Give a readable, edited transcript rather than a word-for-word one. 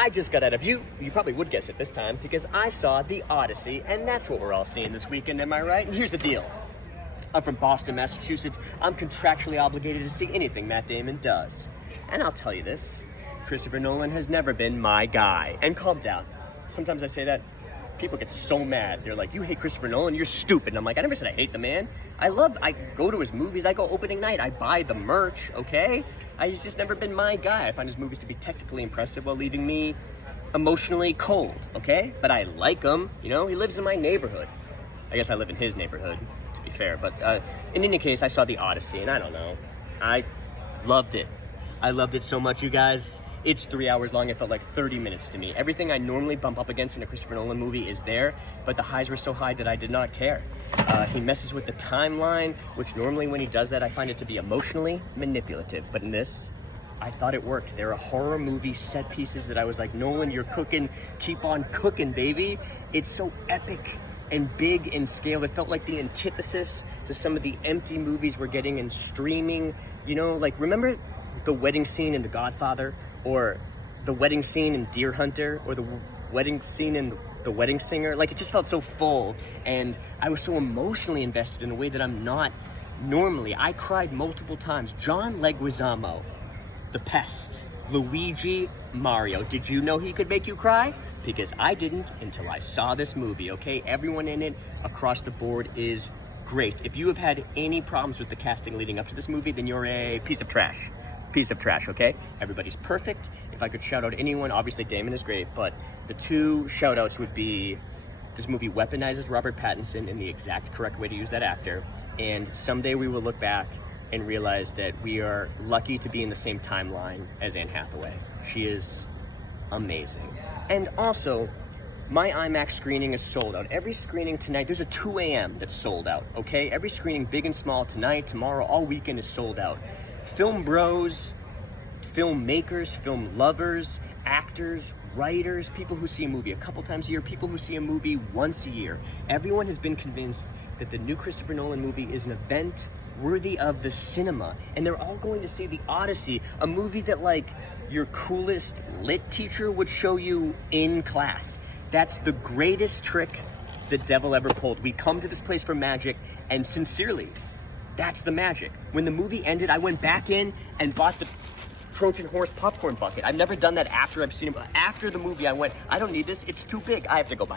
I just got out of you probably would guess it this time, because I saw the Odyssey, and that's what we're all seeing this weekend, am I right? And here's the deal. I'm from Boston, Massachusetts. I'm contractually obligated to see anything Matt Damon does. And I'll tell you this, Christopher Nolan has never been my guy. And calm down. Sometimes I say that, people get so mad. They're like, you hate Christopher Nolan, you're stupid. And I'm like, I never said I hate the man. I go to his movies, I go opening night, I buy the merch, okay? He's just never been my guy. I find his movies to be technically impressive while leaving me emotionally cold, okay? But I like him, you know? He lives in my neighborhood. I guess I live in his neighborhood, to be fair. But in any case, I saw the Odyssey, and I don't know. I loved it. I loved it so much, you guys. It's 3 hours long. It felt like 30 minutes to me. Everything I normally bump up against in a Christopher Nolan movie is there, but the highs were so high that I did not care. He messes with the timeline, which normally when he does that, I find it to be emotionally manipulative. But in this, I thought it worked. There are horror movie set pieces that I was like, Nolan, you're cooking. Keep on cooking, baby. It's so epic and big in scale. It felt like the antithesis to some of the empty movies we're getting in streaming. You know, like, remember the wedding scene in The Godfather, or the wedding scene in Deer Hunter, or the wedding scene in The Wedding Singer? Like, it just felt so full, and I was so emotionally invested in a way that I'm not normally. I cried multiple times. John Leguizamo, The Pest, Luigi, Mario. Did you know he could make you cry? Because I didn't until I saw this movie, okay? Everyone in it across the board is great. If you have had any problems with the casting leading up to this movie, then you're a piece of trash. Piece of trash, okay? Everybody's perfect. If I could shout out anyone, obviously Damon is great, but the two shout outs would be, this movie weaponizes Robert Pattinson in the exact correct way to use that actor, and someday we will look back and realize that we are lucky to be in the same timeline as Anne Hathaway. She is amazing. And also, my IMAX screening is sold out. Every screening tonight, there's a 2 a.m. that's sold out, okay? Every screening, big and small, tonight, tomorrow, all weekend is sold out. Film bros, filmmakers, film lovers, actors, writers, people who see a movie a couple times a year, people who see a movie once a year. Everyone has been convinced that the new Christopher Nolan movie is an event worthy of the cinema. And they're all going to see the Odyssey, a movie that, like, your coolest lit teacher would show you in class. That's the greatest trick the devil ever pulled. We come to this place for magic, and sincerely, that's the magic. When the movie ended, I went back in and bought the Trojan horse popcorn bucket. I've never done that after I've seen it. After the movie, I went, I don't need this. It's too big. I have to go buy it.